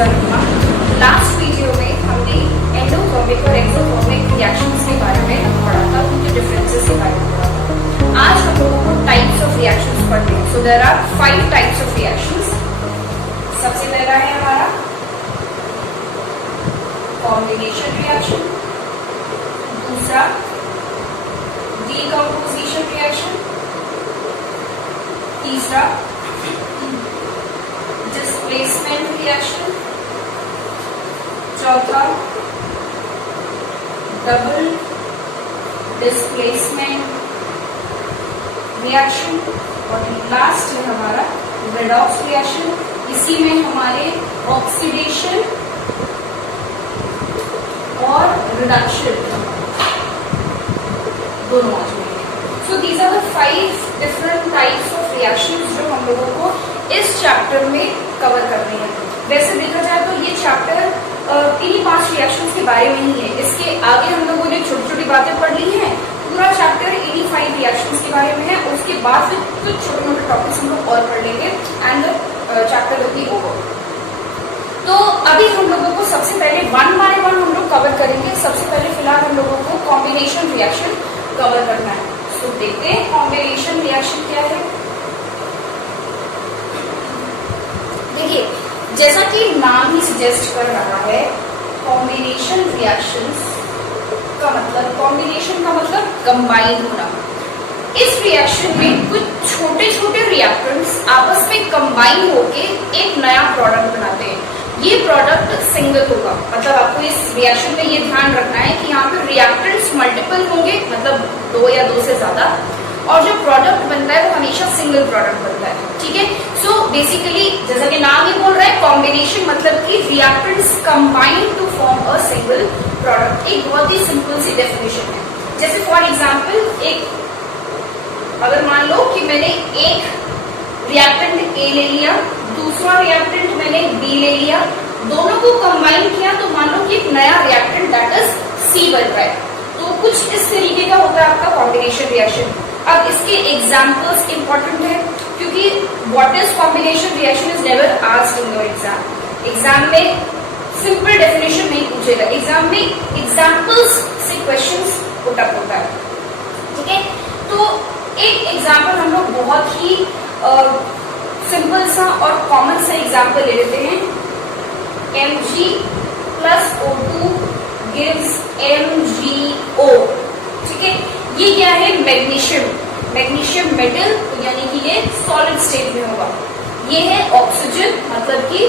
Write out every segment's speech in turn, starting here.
रखना। Last video में हमने एंडोथर्मिक और एक्सोथर्मिक रिएक्शंस के बारे में पढ़ा था, उनके डिफरेंसेस के बारे में पढ़ा था। आज हम लोगों को टाइप्स ऑफ रिएक्शंस पढ़ते हैं। So there are 5 types of reactions. सबसे पहला है हमारा कॉम्बिनेशन रिएक्शन, दूसरा डीकंपोजिशन रिएक्शन, तीसरा डिस्प्लेसमेंट रिएक्शन, चौथा डबल डिस्प्लेसमेंट रिएक्शन और लास्ट है हमारा रेडॉक्स रिएक्शन। इसी में हमारे ऑक्सीडेशन और रिडक्शन दोनों आ जाएंगे। So these are the 5 different types of reactions जो हम लोगों को इस चैप्टर में कवर करने हैं। वैसे देखा जाए तो ये चैप्टर इन्हीं 5 रिएक्शंस के बारे में ही है। इसके आगे हम लोगों ने छोटी छोटी बातें पढ़ ली हैं। पूरा चैप्टर इन्हीं 5 रिएक्शंस के बारे में है। उसके बाद फिर कुछ छोटे मोटे टॉपिक्स हम लोग और पढ़ लेंगे and chapter will be over. तो अभी हम लोगों को सबसे पहले 1 बाय 1 हम लोग कवर करेंगे। सबसे पहले फिलहाल हम लोगों को कॉम्बिनेशन रिएक्शन कवर करना है। तो देखते हैं कॉम्बिनेशन रिएक्शन क्या है। देखिए, जैसा कि नाम ही सजेस्ट कर रहा है, कॉम्बिनेशन रिएक्शंस का मतलब, कॉम्बिनेशन का मतलब कंबाइन होना। इस रिएक्शन में कुछ छोटे छोटे रिएक्टेंट्स आपस में कंबाइन होके एक नया प्रोडक्ट बनाते हैं। ये प्रोडक्ट सिंगल होगा, मतलब आपको इस रिएक्शन में ये ध्यान रखना है कि यहाँ पे रिएक्टेंट्स मल्टीपल होंगे, मतलब 2 या 2 से ज्यादा, और जो प्रोडक्ट बनता है वो हमेशा सिंगल प्रोडक्ट बनता है। ठीक है, सो बेसिकली जैसा कि नाम ही बोल रहा है, कॉम्बिनेशन मतलब कि reactants combine to form a single product. एक बहुत ही सिंपल सी डेफिनेशन है। जैसे फॉर एग्जाम्पल, एक अगर मान लो कि मैंने एक रिएक्टेंट ए ले लिया, दूसरा रिएक्टेंट मैंने बी ले लिया, दोनों को कंबाइन किया तो मान लो कि एक नया रिएक्टेंट दैट इज सी बन रहा है। तो कुछ इस तरीके का होता है आपका कॉम्बिनेशन रिएक्शन। अब इसके एग्जांपल्स इंपॉर्टेंट है, क्योंकि what is combination reaction is never asked in your exam. Exam में सिंपल डेफिनेशन नहीं पूछेगा, एग्जाम में एग्जांपल्स से क्वेश्चंस पुट अप होता है। ठीक है, तो एक एग्जाम्पल हम लोग बहुत ही सिंपल सा और कॉमन सा एग्जाम्पल ले लेते हैं। Mg plus O2 gives MgO। ठीक है, ये क्या है? मैग्नीशियम, मैग्नीशियम मेटल, तो यानी कि ये सॉलिड स्टेट में होगा। ये है ऑक्सीजन, मतलब कि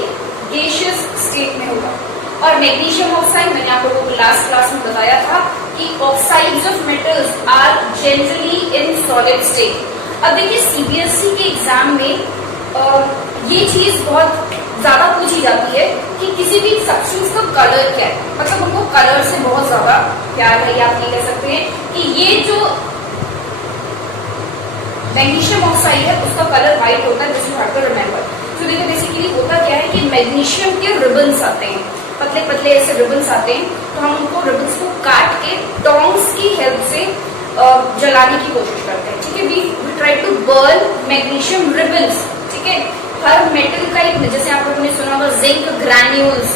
गैसियस स्टेट में होगा। और मैग्नीशियम ऑक्साइड, मैंने आप लोगों को लास्ट क्लास में बताया था कि oxides of metals are generally in solid state. अब देखिए, सीबीएसई के एग्जाम में ये चीज बहुत ज्यादा पूछी जाती है कि किसी भी सब्सटेंस का कलर क्या है, मतलब उनको कलर से बहुत ज्यादा प्यार है, या आप ये कह सकते हैं कि ये जो मैग्नीशियम ऑक्साइड है उसका कलर व्हाइट होता है, this you have to remember. तो देखिए, बेसिकली होता क्या है कि मैग्नीशियम के रिबन्स आते हैं, पतले पतले ऐसे रिबन्स आते हैं, तो हम उनको रिबन्स को काट के टोंग्स की हेल्प से जलाने की कोशिश करते हैं। ठीक है, we try to burn magnesium ribbons. ठीक है, हर मेटल का एक, जैसे आप लोगों ने सुना होगा जिंक ग्रैन्यूल्स,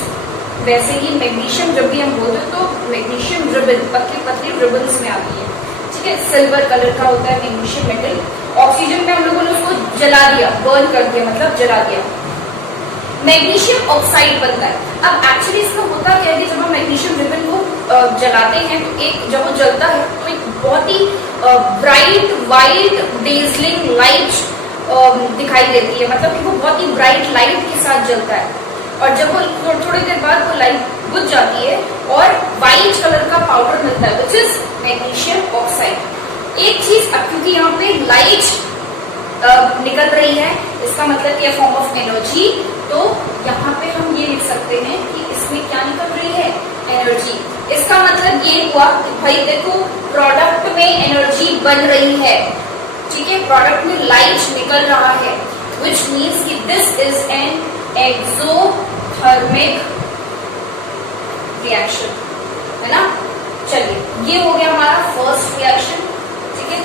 वैसे ही मैग्नीशियम जब भी हम बोलते हैं तो मैग्नीशियम रिबन, पतली पतली रिबन्स में आती है। ठीक है, सिल्वर कलर का होता है मैग्नीशियम मेटल। ऑक्सीजन में हम लोगों ने उसको जला दिया, बर्न कर दिया, मतलब जला दिया, मैग्नीशियम ऑक्साइड बनता है। अब एक्चुअली इसमें होता क्या है कि जब हम मैग्नीशियम रिबन को जलाते हैं तो एक, जब वो जलता है तो एक बहुत ही ब्राइट वाइट डेजलिंग लाइट दिखाई देती है, मतलब कि वो बहुत ही ब्राइट लाइट के साथ जलता है। और जब वो थोड़ी देर बाद वो लाइट बुझ जाती है और व्हाइट कलर का पाउडर मिलता है, विच इज मैग्नीशियम ऑक्साइड। एक चीज, अब क्योंकि यहाँ पे लाइट निकल रही है, इसका मतलब क्या, फॉर्म ऑफ एनर्जी, तो यहाँ पे हम ये लिख सकते हैं कि इसमें क्या निकल रही है, एनर्जी। इसका मतलब ये हुआ कि भाई देखो, प्रोडक्ट में एनर्जी बन रही है। ठीक है, प्रोडक्ट में लाइट निकल रहा है, विच मीन्स कि this is an exothermic reaction, है ना। चलिए, ये हो गया हमारा फर्स्ट रिएक्शन। ठीक है,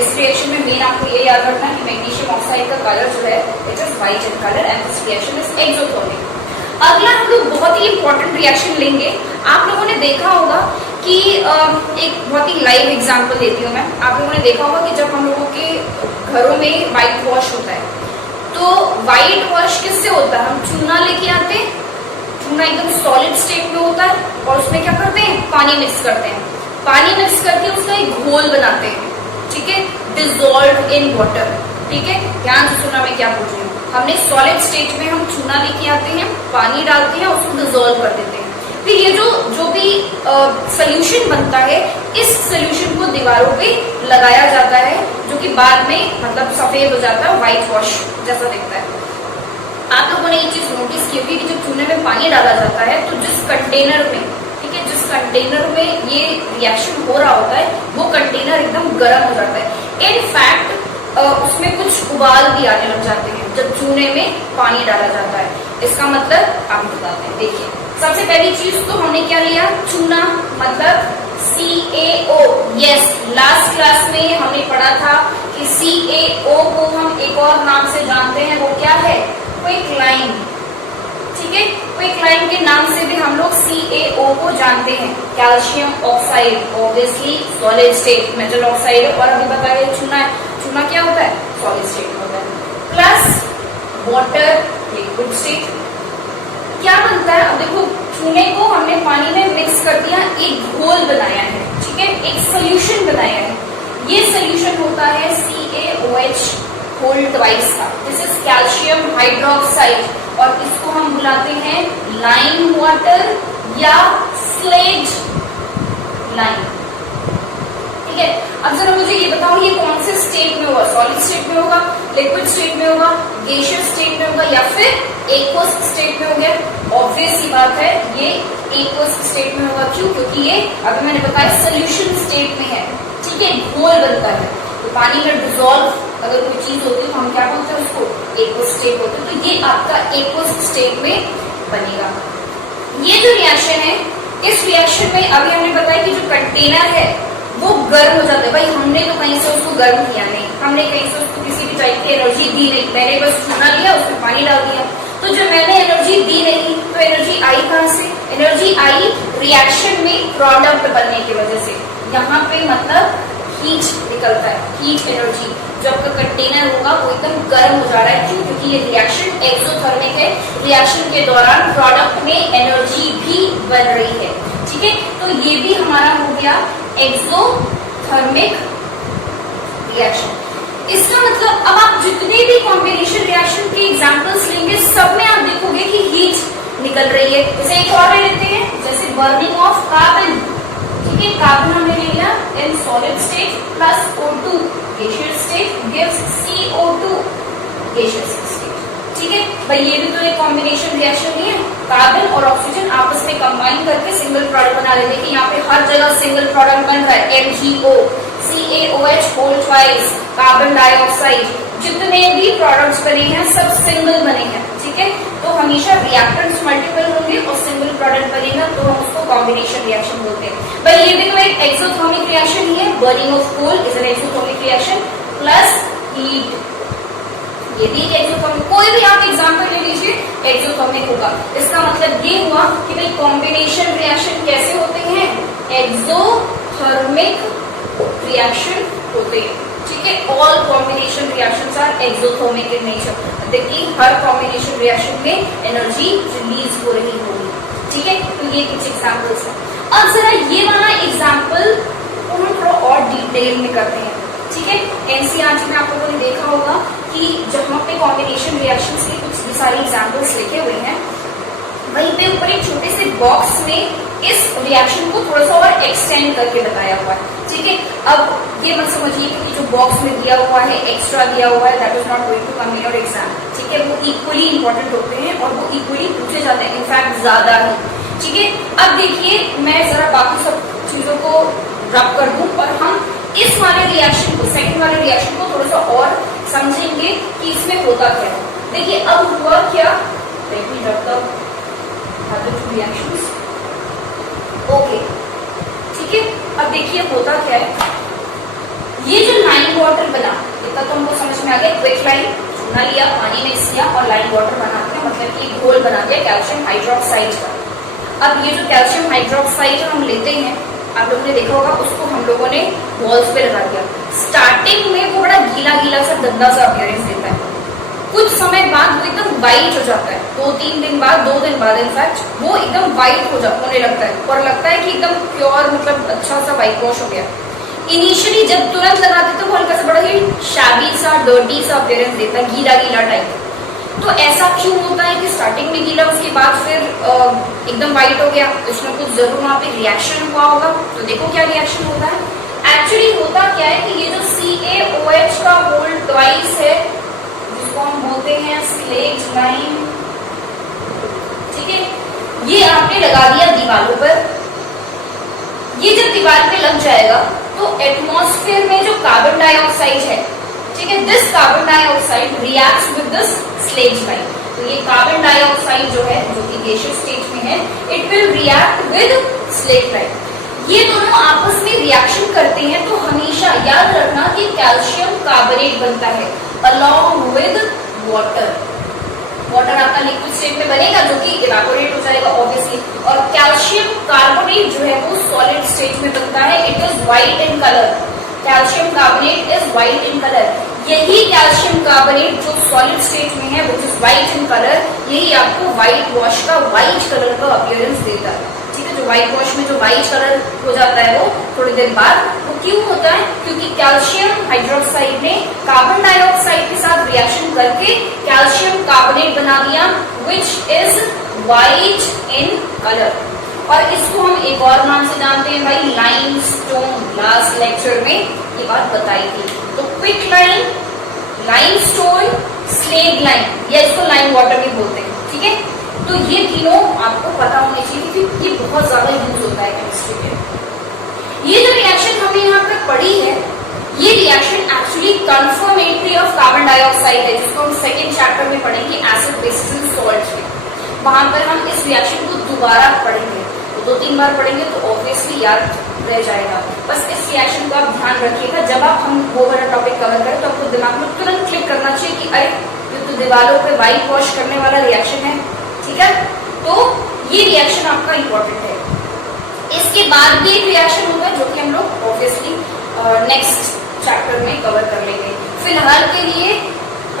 इस रिएक्शन में मेन आपको ये याद रखना है कि मैग्नीशियम ऑक्साइड का कलर जो है it is white in colour and this reaction is exothermic. अगला हम लोग बहुत ही इंपॉर्टेंट रिएक्शन लेंगे। आप लोगों ने देखा होगा कि एक बहुत ही लाइव एग्जांपल देती हूँ मैं। आप लोगों ने देखा होगा कि जब हम लोगों के घरों में व्हाइट वॉश होता है, तो व्हाइट वॉश किससे होता है? हम चूना लेके आते हैं, चूना एकदम सॉलिड स्टेट में होता है और उसमें क्या करते हैं? पानी मिक्स करते हैं। पानी मिक्स करके उसका एक घोल बनाते हैं, ठीक है, डिजोल्व इन वाटर। ठीक है, ध्यान से सुना मैं क्या बोल रही हूँ। हमने सॉलिड स्टेट में हम चूना लेके आते हैं, पानी डालते हैं, उसको डिजोल्व कर देते हैं। फिर ये जो भी सोल्यूशन बनता है, इस सोल्यूशन को दीवारों पे लगाया जाता है, जो कि बाद में मतलब सफेद हो जाता है, व्हाइट वॉश जैसा दिखता है। आप लोगों ने ये चीज नोटिस की होगी कि जब चूने में पानी डाला जाता है तो जिस कंटेनर में, ठीक है, जिस कंटेनर में ये रिएक्शन हो रहा होता है वो कंटेनर एकदम गर्म हो जाता है। इनफैक्ट उसमें कुछ उबाल भी आने लग जाते हैं जब चूने में पानी डाला जाता है। इसका मतलब आप बताते हैं। देखिए, सबसे पहली चीज तो हमने क्या लिया? चूना, मतलब CaO। यस, लास्ट क्लास में हमने पढ़ा था कि CaO को हम एक और नाम से जानते हैं, वो क्या है? क्विकलाइन। ठीक है, क्विकलाइन के नाम से भी हम लोग CaO को जानते हैं। Calcium oxide, obviously solid state metal oxide है, और अभी बताया चूना है। चूना क्या होता है? सॉलिड स्टेट में होता है। Plus water, liquid state. क्या बनता है? अब देखो, चूने को हमने पानी में मिक्स कर दिया, एक घोल बनाया है, ठीक है, एक सोल्यूशन बनाया है। ये सोल्यूशन होता है CaOH होल ट्वाइस का। दिस इज कैल्शियम हाइड्रोक्साइड, और इसको हम बुलाते हैं लाइम वाटर या स्लेज लाइम। ठीक है, अब जरा मुझे ये बताओ, ये कौन से स्टेट में होगा? सॉलिड स्टेट में होगा, लिक्विड स्टेट में होगा, गैसियस स्टेट में होगा, या फिर एक्वस स्टेट में हो गया? ऑब्वियस सी बात है, ये एक्वस स्टेट में होगा। क्यों? क्योंकि ये अभी मैंने बताया सोल्यूशन स्टेट में है, ठीक है, घोल बनता है। तो पानी में डिजोल्व अगर कोई चीज होती है तो हम क्या बोलते हैं उसको? एक्वस स्टेट बोलते हैं। तो ये आपका एक्वस स्टेट में बनेगा। ये जो रिएक्शन है, इस रिएक्शन में अभी हमने बताया कि जो कंटेनर है वो गर्म हो जाता है। भाई हमने तो कहीं से उसको गर्म किया नहीं, हमने कहीं से उसको किसी भी टाइप की एनर्जी दी नहीं, मैंने बस चूना लिया, उसमें पानी डाल दिया। तो जब मैंने एनर्जी दी नहीं तो एनर्जी आई कहां से? एनर्जी आई रिएक्शन में प्रोडक्ट बनने की वजह से। यहाँ पे मतलब हीट निकलता है, हीट एनर्जी। जो आपका कंटेनर होगा वो एकदम गर्म हो जा रहा है। क्यों? क्योंकि ये रिएक्शन एक्सोथर्मिक है। रिएक्शन के दौरान प्रोडक्ट में एनर्जी भी बन रही है, ठीक है। तो ये भी हमारा हो गया एक्सोथर्मिक रिएक्शन। इसका मतलब अब आप जितने भी कॉम्बिनेशन रिएक्शन के एग्जांपल्स लेंगे, सब में आप देखोगे कि हीट निकल रही है। जैसे एक और लेते हैं, जैसे बर्निंग ऑफ कार्बन, ठीक है, कार्बन हमने ले लिया इन solid state plus O2 gaseous state gives CO2 gaseous state, ठीक है। भाई ये भी तो एक कॉम्बिनेशन रिएक्शन ही है। कार्बन और ऑक्सीजन आपस में कंबाइन करके सिंगल प्रोडक्ट बना लेते हैं। देखिए यहाँ पे हर जगह सिंगल प्रोडक्ट बन रहा है, MgO, CaOH whole twice, carbon dioxide, जितने भी प्रोडक्ट्स बने हैं सब सिंगल बने हैं, ठीक है। तो हमेशा रिएक्टेंट्स मल्टीपल होंगे और सिंगल प्रोडक्ट बनेगा, तो हम उसको कॉम्बिनेशन रिएक्शन बोलते हैं। भाई ये भी तो एक एक्सोथर्मिक रिएक्शन ही है। Burning of coal is an exothermic reaction plus heat, ये भी एक्सोथर्मिक। कोई भी आप एग्जांपल ले लीजिए, एक्सोथर्मिक होगा। इसका मतलब ये हुआ कि भाई कॉम्बिनेशन रिएक्शन कैसे होते हैं? एक्सोथर्मिक रिएक्शन होते हैं, ठीक है। All combination reactions are exothermic in nature. देखिए हर कॉम्बिनेशन रिएक्शन में एनर्जी रिलीज हो रही होगी, ठीक है। तो ये कुछ एग्जांपल्स हैं। अब जरा ये वाला एग्जांपल को हम थोड़ा और डिटेल में करते हैं, ठीक है। एनसीईआरटी में आप लोगों ने देखा होगा कि जहां पे कॉम्बिनेशन रिएक्शंस के कुछ सारे एग्जांपल्स लिखे हुए हैं, वहीं पे ऊपर एक छोटे से बॉक्स में इस रिएक्शन को थोड़ा सा और एक्सटेंड करके बताया हुआ है, ठीक है। अब ये मत समझिए कि जो बॉक्स में दिया हुआ है, एक्स्ट्रा दिया हुआ है, that is not going to come in your exam, ठीक है। वो इक्वली इंपॉर्टेंट होते हैं और वो इक्वली पूछे जाते हैं, इनफैक्ट ज्यादा ही, ठीक है। अब देखिए मैं जरा बाकी सब चीजों को रब कर दूं और हम इस वाले रिएक्शन को, सेकंड वाले रिएक्शन को थोड़ा सा और समझेंगे कि इसमें होता क्या है। देखिए अब हुआ क्या, लेट मी रब the other two reactions, okay, ठीक है। अब देखिए होता क्या है, ये जो लाइन वाटर बना, इतना तो हमको समझ में आ गया। क्विकलाइन, चूना लिया, पानी मिक्स किया और लाइन वाटर बना दिया, मतलब कि घोल बना दिया कैल्शियम हाइड्रोक्साइड का। अब ये जो कैल्शियम हाइड्रोक्साइड हम लेते हैं, आप लोगों ने देखा होगा, उसको हम लोगों ने वॉल्स पे लगा दिया। स्टार्टिंग में वो बड़ा गीला गीला सा गंदा सा अपीयरेंस देता है, कुछ समय बाद वो एकदम वाइट हो जाता है, 2-3 दिन बाद, 2 दिन बाद इनफैक्ट वो एकदम वाइट होने लगता है और लगता है कि एकदम प्योर, मतलब अच्छा सा वाइट वॉश हो गया। इनिशियली जब तुरंत लगाते तो वो हल्का सा बड़ा ही शैबी सा, डर्टी सा अपीयरेंस देता है, गीला गीला टाइप। तो ऐसा क्यों होता है कि स्टार्टिंग में गीला, उसके बाद फिर एकदम वाइट हो गया? तो इसमें कुछ जरूर वहां पे रिएक्शन हुआ होगा। तो देखो क्या रिएक्शन होता है। एक्चुअली होता क्या है कि ये जो CaOH का होल ट्वाइस है, जिसको हम बोलते हैं स्लेज लाइन, ठीक है, ये आपने लगा दिया दीवारों पर। ये जब दीवार पे लग जाएगा तो एटमॉस्फेयर में जो कार्बन डाइऑक्साइड है, ठीक है, this carbon dioxide reacts with this slaked lime. तो ये कार्बन डाइऑक्साइड जो है, जो कि गैसियस स्टेट में है, it will react with slaked lime. ये दोनों आपस में रिएक्शन करते हैं तो हमेशा याद रखना कि कैल्शियम कार्बोनेट बनता है अलॉन्ग विद वाटर। वाटर आपका लिक्विड स्टेट में बनेगा जो कि इवेपोरेट हो जाएगा ऑब्वियसली, और कैल्शियम कार्बोनेट जो है वो सॉलिड स्टेट में बनता है। It is white in colour, calcium carbonate is white in colour. यही कैल्शियम कार्बोनेट जो सॉलिड स्टेट में है which is white in colour, यही आपको व्हाइट वॉश का व्हाइट कलर का अपीयरेंस देता है, ठीक है। जो व्हाइट वॉश में जो व्हाइट कलर हो जाता है वो थोड़ी देर बाद, वो क्यों होता है? क्योंकि कैल्शियम हाइड्रोक्साइड ने कार्बन डाइऑक्साइड के साथ रिएक्शन करके कैल्शियम कार्बोनेट बना दिया which is white in colour. और इसको हम एक और नाम से जानते हैं भाई, लाइमस्टोन। लास्ट लेक्चर में ये बात बताई थी। तो quick line, limestone, slag line, या इसको लाइम वाटर भी बोलते हैं, ठीक है। तो ये तीनों आपको पता होने चाहिए क्योंकि ये बहुत ज्यादा यूज होता है केमिस्ट्री में। ये जो रिएक्शन हमने यहाँ पे पढ़ी है, ये reaction actually confirmatory of carbon dioxide है, जिसको हम सेकेंड चैप्टर में पढ़ेंगे एसिड बेसिस एंड सॉल्ट में। वहां पर हम इस रिएक्शन को दोबारा पढ़ेंगे, तो 2-3 बार पढ़ेंगे तो ऑब्वियसली याद रह जाएगा। बस इस रिएक्शन का आप ध्यान रखिएगा, जब आप हम वो वाला टॉपिक कवर करें तो आपको दिमाग में तुरंत क्लिक करना चाहिए कि अरे ये तो दीवारों पे व्हाइट वॉश करने वाला रिएक्शन है, ठीक है। तो ये रिएक्शन आपका इंपॉर्टेंट है। इसके बाद भी एक रिएक्शन होगा जो कि हम लोग ऑब्वियसली नेक्स्ट चैप्टर में कवर कर लेंगे। फिलहाल के लिए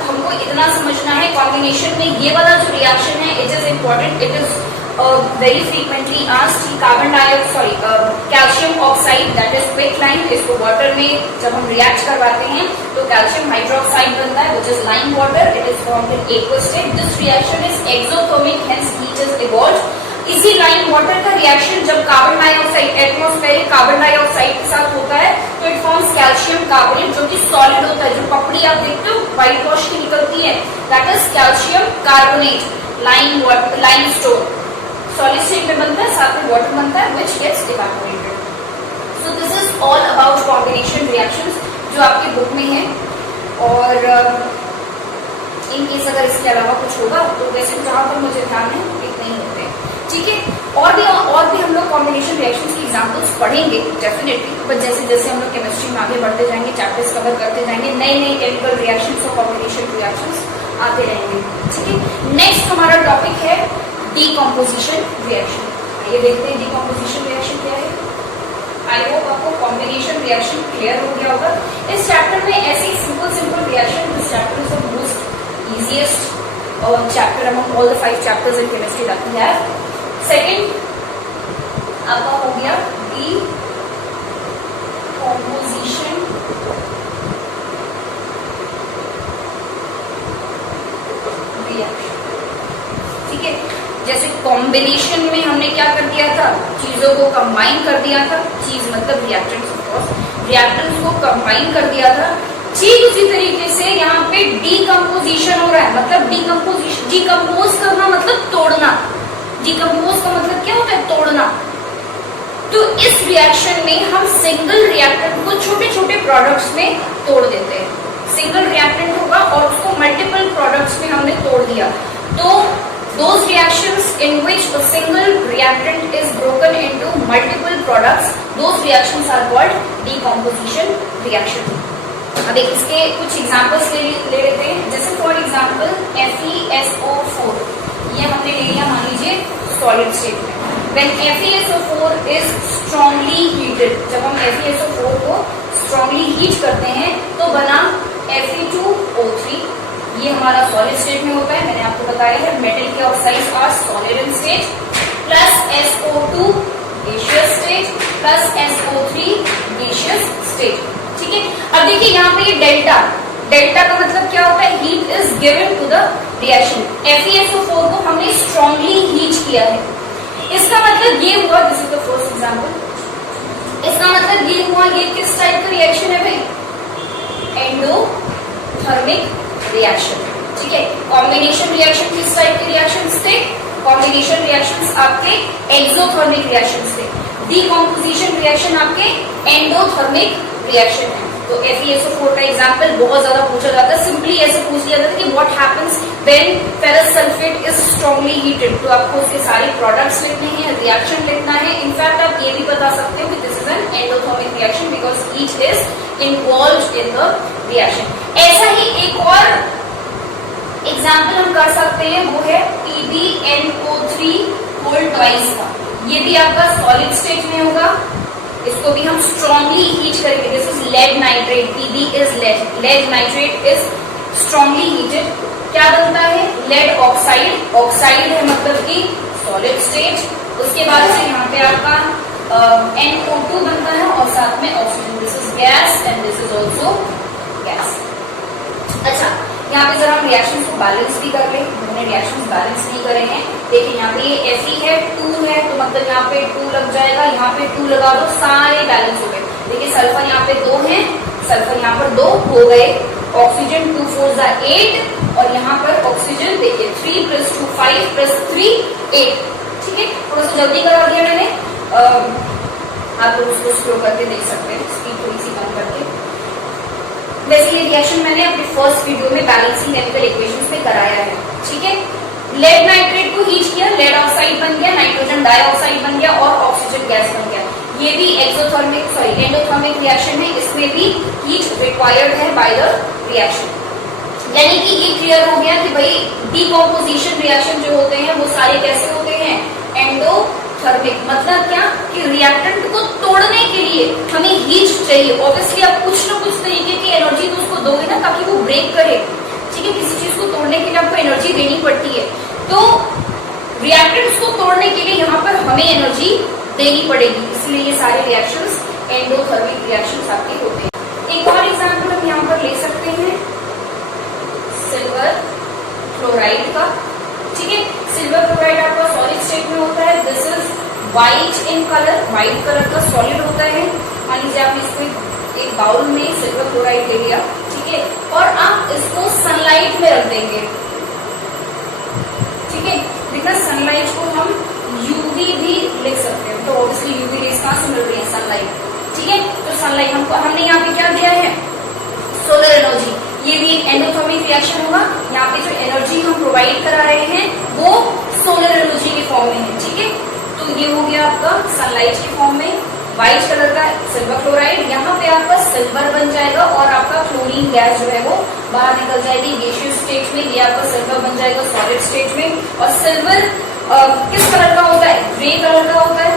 हमको इतना समझना है, कॉम्बिनेशन में ये वाला जो रिएक्शन है it is important, it is very frequently asked. Carbon dioxide, calcium oxide that is quick line, इसको वाटर में जब हम रिएक्ट करवाते हैं तो कैल्शियम हाइड्रोक्साइड बनता है which is lime water. It is formed in aqueous state. This reaction is exothermic, hence heat is evolved. इसी लाइम वाटर का रिएक्शन जब carbon dioxide, atmospheric carbon dioxide के साथ होता है तो इट फॉर्म्स कैल्शियम कार्बोनेट जो कि सॉलिड होता है। जो पपड़ी आप देखते हो व्हाइट वॉश की निकलती है, that is calcium carbonate, lime water, limestone solid state में बनता है, साथ में वाटर बनता है which gets evaporated. So this is all about combination reactions जो आपकी बुक में है। और इन केस अगर इसके अलावा कुछ होगा तो वैसे जहां पर मुझे ध्यान है इतने ही होते हैं, ठीक है। और भी हम लोग कॉम्बिनेशन रिएक्शंस की एग्जांपल्स पढ़ेंगे डेफिनेटली, बट जैसे जैसे हम लोग केमिस्ट्री में आगे बढ़ते जाएंगे, चैप्टर्स कवर करते जाएंगे, नए नए केमिकल रिएक्शंस और कॉम्बिनेशन रिएक्शंस आते रहेंगे, ठीक है। नेक्स्ट हमारा टॉपिक है डीकम्पोजिशन रिएक्शन। ये देखते हैं डीकम्पोजिशन रिएक्शन क्या है। आई होप आपको कॉम्बिनेशन रिएक्शन क्लियर हो गया होगा। इस चैप्टर में ऐसे simple reaction, this chapter is the most easiest chapter among all the 5 chapters in chemistry that we have. Second आपका हो गया डीकम्पोजिशन रिएक्शन, ठीक है। जैसे कॉम्बिनेशन में हमने क्या कर दिया था, चीजों को कंबाइन कर दिया था, चीज मतलब रिएक्टेंट्स, ऑफ कोर्स रिएक्टेंट्स को कंबाइन कर दिया था। ठीक उसी तरीके से यहाँ पे डीकम्पोजिशन हो रहा है, मतलब डीकम्पोजिशन, डीकम्पोज करना मतलब तोड़ना। डीकम्पोज का मतलब क्या होता है? तोड़ना। तो इस रिएक्शन में हम सिंगल रिएक्टेंट को छोटे छोटे प्रोडक्ट्स में तोड़ देते हैं। सिंगल रिएक्टेंट होगा और उसको मल्टीपल प्रोडक्ट्स में हमने तोड़ दिया। तो those reactions in which a single reactant is broken into multiple products, those reactions are called decomposition reaction. अब इसके कुछ एग्जांपल्स ले लेते हैं। जैसे फॉर एग्जांपल FeSO4, ये हमने ले लिया मान लीजिए सॉलिड स्टेट में, when FeSO4 is strongly heated, जब हम FeSO4 को स्ट्रांगली हीट करते हैं तो बना Fe2O3, ये हमारा सॉलिड स्टेट में होता है, मैंने आपको बताया है मेटल के oxides are solid in state, plus SO2 gaseous state plus SO3 gaseous state. ठीक है, अब देखिए यहाँ पे ये डेल्टा, डेल्टा का मतलब क्या होता है, heat is given to the reaction. FeSO4 को हमने स्ट्रांगली हीट किया है, इसका मतलब ये हुआ, this is the first example, इसका मतलब ये हुआ ये किस टाइप का रिएक्शन है भाई, एंडोथर्मिक रिएक्शन। ठीक है, कॉम्बिनेशन रिएक्शन किस टाइप के रिएक्शंस थे, कॉम्बिनेशन रिएक्शंस आपके एक्सोथर्मिक रिएक्शंस थे, डीकंपोजिशन रिएक्शन आपके एंडोथर्मिक रिएक्शन है। तो FeSO4 का एग्जांपल बहुत ज्यादा पूछा जाता है, सिंपली ऐसे पूछ लिया जाता है कि what happens when ferrous sulphate is strongly heated, तो आपको उसके सारे प्रोडक्ट्स लिखने हैं, रिएक्शन लिखना है। इनफैक्ट आप ये भी बता सकते हो कि this is an endothermic reaction because heat is involved in the reaction. ऐसा ही एक और एग्जाम्पल हम कर सकते हैं, वो है PbNO3 होल ट्वाइस का, ये भी आपका सॉलिड स्टेट में होगा, इसको भी हम स्ट्रांगली हीट करेंगे। This is lead nitrate, Pb is lead, lead nitrate is strongly heated, क्या बनता है, लेड ऑक्साइड, ऑक्साइड है मतलब कि सॉलिड स्टेट, उसके बाद से यहाँ पे आपका NO2 बनता है और साथ में oxygen, this is gas and this is also gas. अच्छा, यहाँ पे जरा हम रिएक्शंस को बैलेंस भी कर ले, हमने रिएक्शंस बैलेंस नहीं करे हैं। देखिए यहाँ पे ये Fe है, 2 है, तो मतलब यहाँ पे 2 लग जाएगा, यहाँ पे 2 लगा दो, सारे बैलेंस हो गए। देखिए सल्फर यहाँ पे 2 है, सल्फर यहाँ पर 2 हो गए, ऑक्सीजन 2 4 8 और यहाँ पर ऑक्सीजन देखिए 3 + 2 5 + 3 8। ठीक है, थोड़ा सा जल्दी करा दिया मैंने, आप लोग उसको स्लो करके देख सकते हैं, स्पीड थोड़ी सी कम करके। वैसे ये रिएक्शन मैंने अपने फर्स्ट वीडियो में बैलेंसिंग केमिकल इक्वेशंस में कराया है। ठीक है, लेड नाइट्रेट को हीट किया, लेड ऑक्साइड बन गया, नाइट्रोजन डाइऑक्साइड बन गया और ऑक्सीजन गैस बन गया। ये भी एंडोथर्मिक रिएक्शन है, इसमें भी हीट रिक्वायर्ड है बाय द रिएक्शन। यानी कि ये क्लियर हो गया कि भाई डीकंपोजिशन रिएक्शन जो होते हैं वो सारे कैसे होते हैं, एंडोथर्मिक। मतलब क्या कि रिएक्टेंट को तोड़ने के लिए हमें हीट चाहिए, ऑब्वियसली आप कुछ ना कुछ तरीके की एनर्जी तो उसको दोगे ना ताकि वो ब्रेक करे। ठीक है, किसी चीज को तोड़ने के लिए आपको एनर्जी देनी पड़ती है, तो रिएक्टेंट्स को तोड़ने के लिए यहाँ पर हमें एनर्जी देनी पड़ेगी, इसलिए ये सारे रिएक्शंस एंडोथर्मिक रिएक्शंस आपके होते हैं। एक और एग्जांपल हम यहाँ पर ले सकते हैं सिल्वर क्लोराइड का। ठीक है, सिल्वर क्लोराइड आपका सॉलिड स्टेट में होता है, this is white in colour, white colour का सॉलिड होता है। मान लीजिए आपने इसको एक बाउल में सिल्वर क्लोराइड ले लिया, ठीक है, और आप इसको सनलाइट में रख देंगे। ठीक है, देखना सनलाइट को हम यूवी भी लिख सकते हैं, तो ऑब्वियसली यूवी रेज कहां से मिल रही है, सनलाइट। ठीक है, तो सनलाइट हमने यहाँ पे क्या दिया है, सोलर एनर्जी, ये भी एक एंडोथर्मिक रिएक्शन होगा। यहाँ पे जो एनर्जी हम प्रोवाइड करा रहे हैं वो सोलर एनर्जी के फॉर्म में है। ठीक है, तो ये हो गया आपका सनलाइट के फॉर्म में, व्हाइट कलर का सिल्वर क्लोराइड, यहाँ पे आपका सिल्वर बन जाएगा और आपका क्लोरीन गैस जो है वो बाहर निकल जाएगी गैसियस स्टेट में, ये आपका सिल्वर बन जाएगा सॉलिड स्टेट में। और सिल्वर किस कलर का होता है, ग्रे कलर का होता है,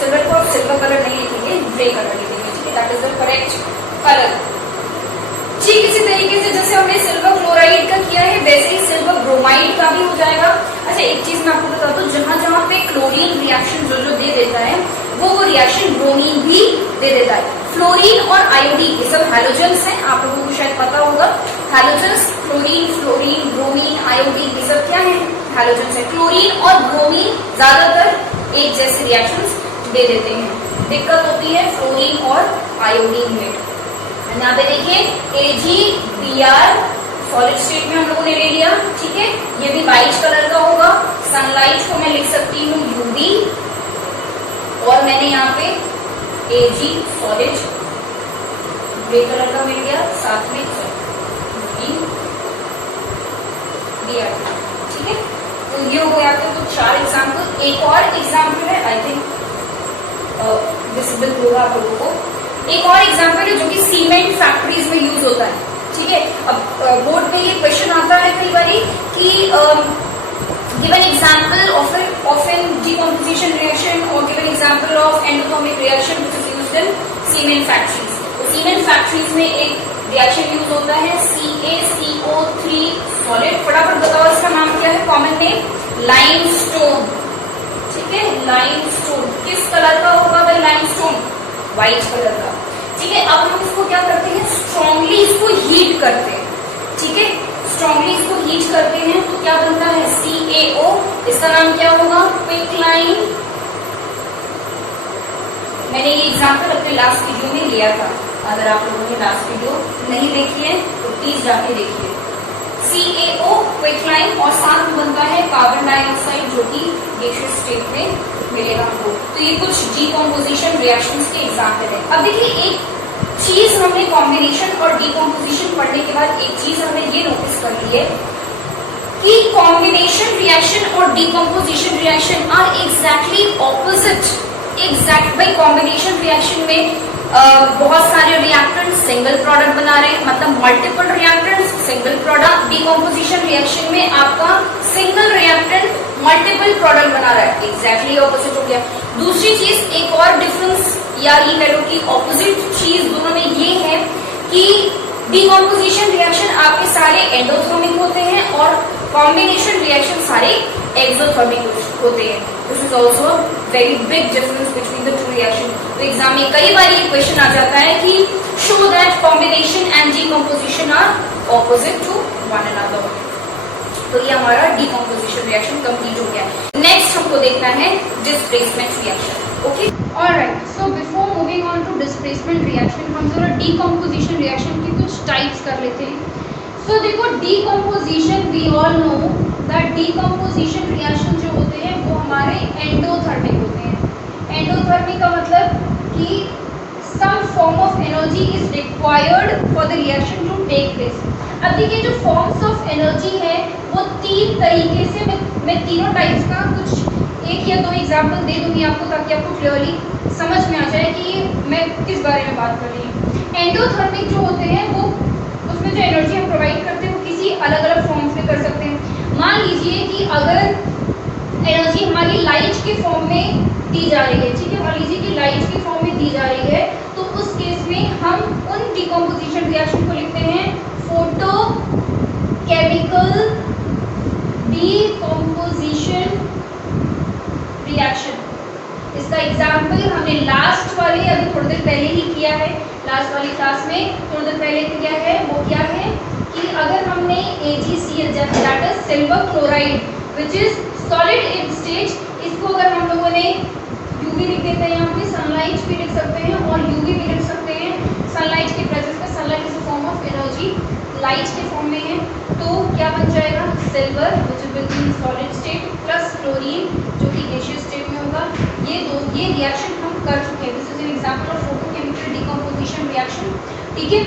सिल्वर को आप सिल्वर कलर नहीं लिखेंगे, ग्रे कलर लिखेंगे। ठीक है, that is the correct colour. ठीक इसी तरीके से जैसे हमने सिल्वर क्लोराइड का किया है वैसे ही सिल्वर ब्रोमाइड का भी हो जाएगा। अच्छा, एक चीज मैं आपको बता दूं, जहां जहां पे क्लोरीन रिएक्शन जो दे देता है वो रिएक्शन ब्रोमीन भी दे देता है। फ्लोरीन और आयोडीन ये सब हैलोजेंस हैं, आप लोगों को शायद पता होगा। Halogens chlorine, fluorine, bromine, iodine ये सब क्या है, हैलोजेंस है। क्लोरीन और ब्रोमीन ज्यादातर एक जैसे रिएक्शंस दे देते हैं, दिक्कत होती है फ्लोरीन और आयोडीन में। यहाँ पे देखिए AgBr सॉलिड स्टेट में हम लोगों ने ले लिया। ठीक है, ये भी व्हाइट कलर का होगा, सनलाइट को मैं लिख सकती हूँ UV, और मैंने यहाँ पे Ag सॉलिड ग्रे कलर का मिल गया, साथ में Br। ठीक है, तो ये हो गया आपके तो 4 एग्जाम्पल। एक और एग्जाम्पल है, आई थिंक विजिबल होगा आप लोगों को। एक और एग्जाम्पल है जो कि सीमेंट फैक्ट्रीज में यूज होता है। ठीक है, अब बोर्ड में ये क्वेश्चन आता है कई बारी कि give an example of an decomposition reaction limestone, ठीक है, लाइमस्टोन किस कलर का होगा भाई? लाइमस्टोन व्हाइट कलर का, ठीक है। अब हम इसको क्या करते हैं? स्ट्रांगली इसको हीट करते हैं, ठीक है, स्ट्रांगली इसको हीट करते हैं तो क्या बनता है? CaO। इसका नाम क्या होगा? क्विकलाइन। मैंने ये एग्जांपल अपने लास्ट वीडियो में लिया था, अगर आप लोगों ने लास्ट वीडियो नहीं देखी है तो प्लीज जाके देखिए। CaO क्विकलाइन, और साथ में बनता है कार्बन डाइऑक्साइड जो कि गैसियस स्टेट में मिलेगा हमको। तो ये कुछ डीकम्पोजिशन रिएक्शंस के एग्जांपल है। अब देखिए, एक चीज हमने कॉम्बिनेशन और डीकम्पोजिशन पढ़ने के बाद एक चीज हमने ये नोटिस कर ली है कि कॉम्बिनेशन रिएक्शन और decomposition reaction are exactly opposite. Exact भाई, कॉम्बिनेशन रिएक्शन में बहुत सारे रिएक्टेंट सिंगल प्रोडक्ट बना रहे हैं, मतलब multiple reactants single product. Decomposition reaction में आपका सिंगल रिएक्टेंट मल्टीपल प्रोडक्ट बना रहा है, एग्जैक्टली ऑपोजिट हो गया। दूसरी चीज, एक और डिफरेंस या ये कह लो कि ऑपोजिट चीज दोनों में ये है कि डीकम्पोजिशन रिएक्शन आपके सारे एंडोथर्मिक होते हैं और कॉम्बिनेशन रिएक्शन सारे एक्सोथर्मिक होते हैं। This is also very big difference between the two reaction. तो एग्जाम में कई बार ये क्वेश्चन आ जाता है कि show that combination and decomposition are opposite to one another. तो ये हमारा डीकम्पोजिशन रिएक्शन कंप्लीट हो गया। नेक्स्ट हमको देखना है displacement reaction. Okay, alright. So before moving on to displacement reaction, हम जरा डीकम्पोजिशन रिएक्शन की कुछ टाइप्स कर लेते हैं। सो देखो, decomposition we all know that decomposition reaction जो होते हैं वो हमारे एंडोथर्मिक होते हैं। एंडोथर्मिक का मतलब कि some form of energy is required for the reaction to take place। अब देखिए, जो forms of energy है वो तीन तरीके से, मैं तीनों टाइप्स का कुछ एक या दो एग्जाम्पल दे दूंगी आपको ताकि आपको क्लियरली समझ में आ जाए कि मैं किस बारे में बात कर रही हूँ। एंडोथर्मिक जो होते हैं वो उसमें जो एनर्जी हम प्रोवाइड करते हैं वो किसी अलग अलग फॉर्म्स में कर सकते हैं। मान लीजिए कि अगर एनर्जी हमारी लाइट के फॉर्म में दी जा रही है, ठीक है, मान लीजिए कि लाइट के फॉर्म में दी जा रही है, तो उस केस में हम उन डीकम्पोजिशन रिएक्शन को लिखते हैं फोटो केमिकल डीकम्पोजिशन रिएक्शन। इसका एग्जाम्पल हमने लास्ट वाले अभी थोड़ी देर पहले ही किया है, लास्ट वाली क्लास में थोड़ी देर पहले किया है। वो क्या है कि अगर हमने AgCl that is silver chloride which is solid in stage, इसको अगर हम लोगों ने यूवी लिख देते हैं, यहाँ पे सनलाइट भी लिख सकते हैं और यूवी भी लिख सकते हैं। सनलाइट के प्रेजेंस में, sunlight is a form of energy, light के फॉर्म में है, तो क्या बन जाएगा? Silver which will be in solid state plus chlorine जो कि गैसियस स्टेट में होगा। ये रिएक्शन हम कर चुके हैं। This is an example of photochemical decomposition reaction, ठीक है।